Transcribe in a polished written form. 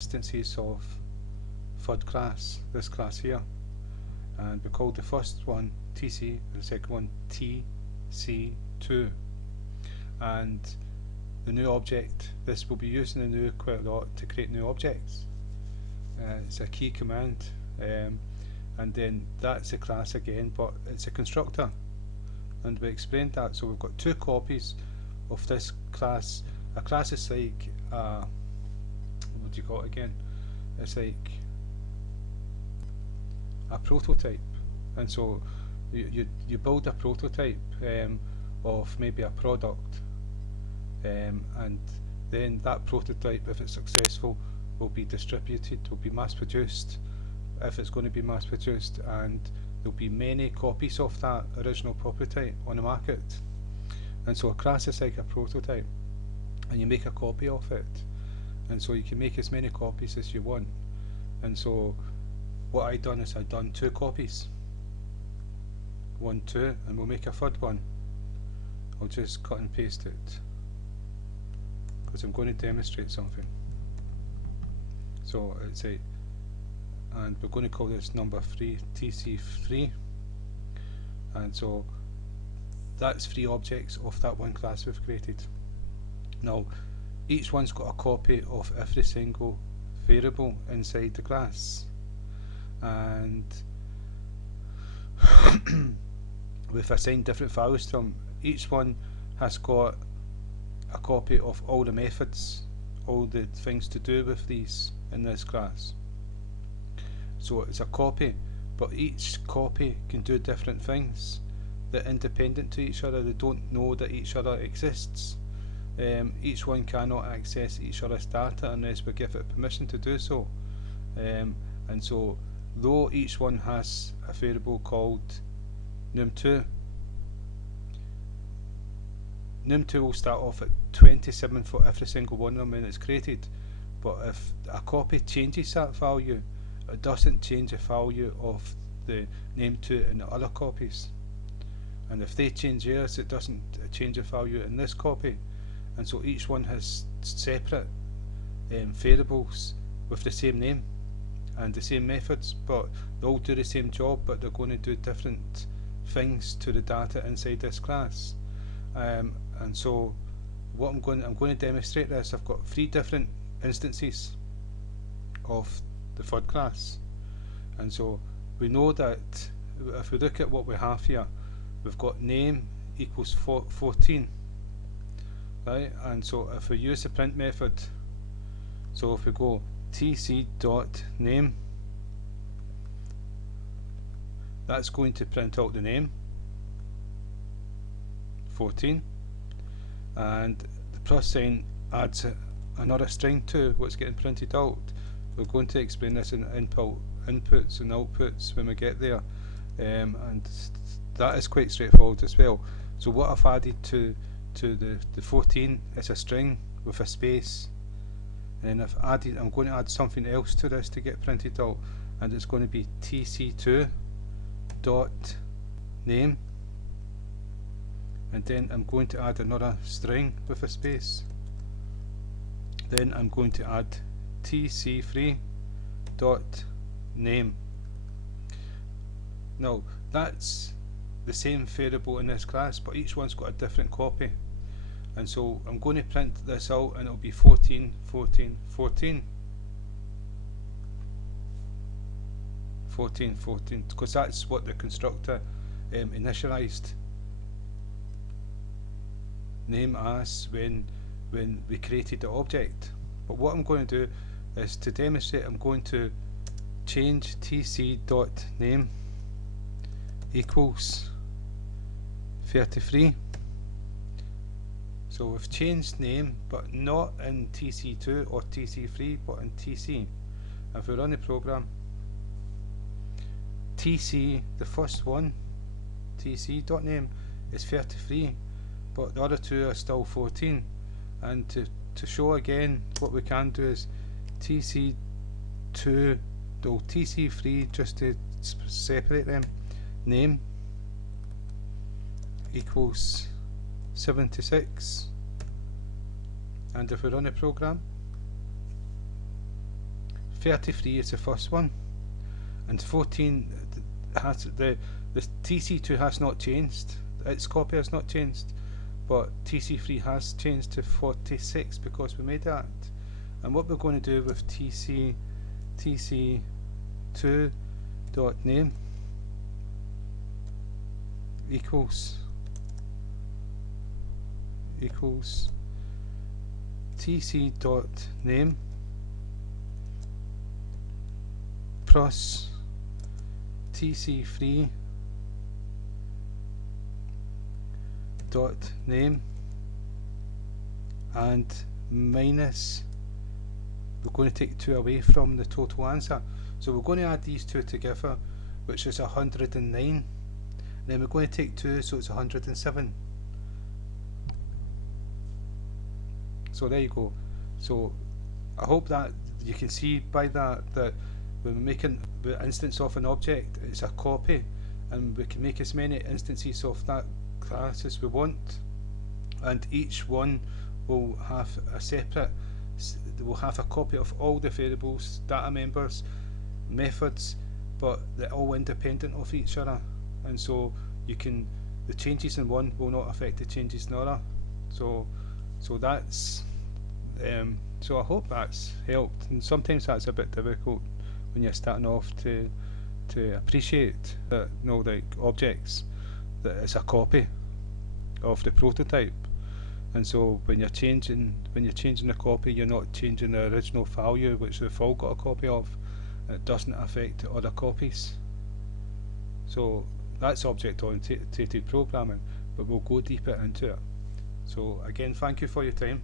instances of FUD class, this class here, and we called the first one TC, the second one TC2, and the new object, this will be used in the new quite a lot to create new objects. It's a key command, and then that's a class again, but it's a constructor, and we explained that. So we've got two copies of this class. A class is like what do you call it again? It's like a prototype, and so you build a prototype of maybe a product, and then that prototype, if it's successful, will be distributed, will be mass produced, if it's going to be mass produced, and there'll be many copies of that original prototype on the market. And so a class is like a prototype, and you make a copy of it, and so you can make as many copies as you want. And so what I done is I done two copies, 1, 2, and we'll make a third one. I'll just cut and paste it because I'm going to demonstrate something. So it's a, and we're going to call this number 3 TC3, and so that's 3 objects of that one class we've created. Now each one's got a copy of every single variable inside the class, and we've assigned different values to them. Each one has got a copy of all the methods, all the things to do with these in this class. So it's a copy, but each copy can do different things. They're independent to each other, they don't know that each other exists. Each one cannot access each other's data unless we give it permission to do so. And so though each one has a variable called num2, num2 will start off at 27 for every single one of them when it's created, but if a copy changes that value, it doesn't change the value of the name2 in the other copies, and if they change theirs, it doesn't change the value in this copy. And so each one has separate variables with the same name and the same methods, but they all do the same job, but they're going to do different things to the data inside this class. And so what I'm going to demonstrate this. I've got 3 different instances of the third class, and so we know that if we look at what we have here, we've got name equals 14, right? And so if we use the print method, so if we go tc.name, that's going to print out the name 14, and the plus sign adds another string to what's getting printed out. We're going to explain this in inputs and outputs when we get there, and that is quite straightforward as well. So what I've added to the 14 is a string with a space, and then I'm going to add something else to this to get printed out, and it's going to be tc2 dot name, and then I'm going to add another string with a space. Then I'm going to add tc3 dot name. Now that's the same variable in this class, but each one's got a different copy, and so I'm going to print this out, and it'll be 14, 14, 14, 14, 14, because that's what the constructor initialized name as when we created the object. But what I'm going to do is, to demonstrate, I'm going to change tc.name equals 33. So we've changed name, but not in tc2 or tc3, but in tc. If we run the program, tc, the first one, tc.name, is 33, but the other two are still 14. And to show again, what we can do is tc2, or tc3, just to separate them, name equals 76, and if we run a program, 33 is the first one, and 14 has the TC2 has not changed, its copy has not changed, but TC3 has changed to 46 because we made that. And what we're going to do with TC2 dot name equals TC dot name plus TC3 dot name and minus, we're going to take 2 away from the total answer, so we're going to add these two together, which is 109. Then we're going to take 2, so it's 107. So there you go. So I hope that you can see by that when we're making the instance of an object, it's a copy, and we can make as many instances of that class as we want, and each one will have a separate, will have a copy of all the variables, data members, methods, but they're all independent of each other, and so you can, the changes in one will not affect the changes in another. So that's so I hope that's helped, and sometimes that's a bit difficult when you're starting off to appreciate that, you know, like objects, that it's a copy of the prototype, and so when you're changing the copy, you're not changing the original value which we've all got a copy of, and it doesn't affect other copies. So that's object-oriented programming, but we'll go deeper into it. So again, thank you for your time.